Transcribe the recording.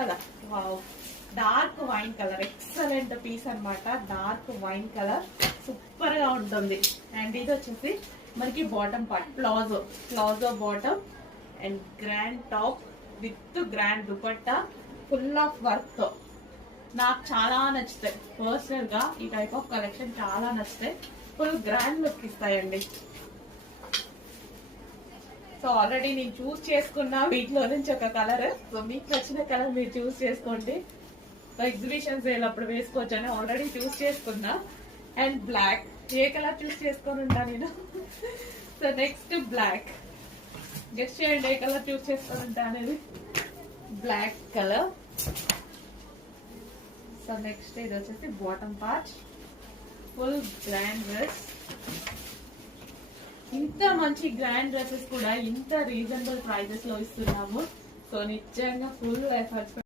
కదా dark wine colour excellent piece అన్నమాట. Dark wine colour super గా ఉంటుంది. అండ్ ఇది వచ్చేసి మనకి bottom part palazzo bottom and grand top with grand dupatta full of work తో నాకు చాలా నచ్చుతాయి. పర్సనల్ గా ఈ టైప్ ఆఫ్ కలెక్షన్ చాలా నచ్చుతాయి. ఫుల్ గ్రాండ్ లుక్ ఇస్తాయండి. సో ఆల్రెడీ నేను చూస్ చేసుకున్నా వీటిలో నుంచి ఒక కలర్. సో మీకు నచ్చిన కలర్ మీరు చూస్ చేసుకోండి. సో ఎగ్జిబిషన్స్ వెళ్ళినప్పుడు వేసుకోవచ్చు అని ఆల్రెడీ చూస్ చేసుకున్నా. And black a colour choose చేసుకొని ఉంటా నేను. సో నెక్స్ట్ బ్లాక్ గెస్ట్ చేయండి ఏ కలర్ చూస్ చేసుకొని ఉంటా అనేది. Black colour. సో నెక్స్ట్ ఇది వచ్చేసి bottom part full grand dress. ఇంత మంచి గ్రాండ్ డ్రెస్సెస్ కూడా ఇంత రీజనబుల్ ప్రైజెస్ లో ఇస్తున్నాము. సో నిజంగా ఫుల్ ఎఫర్ట్స్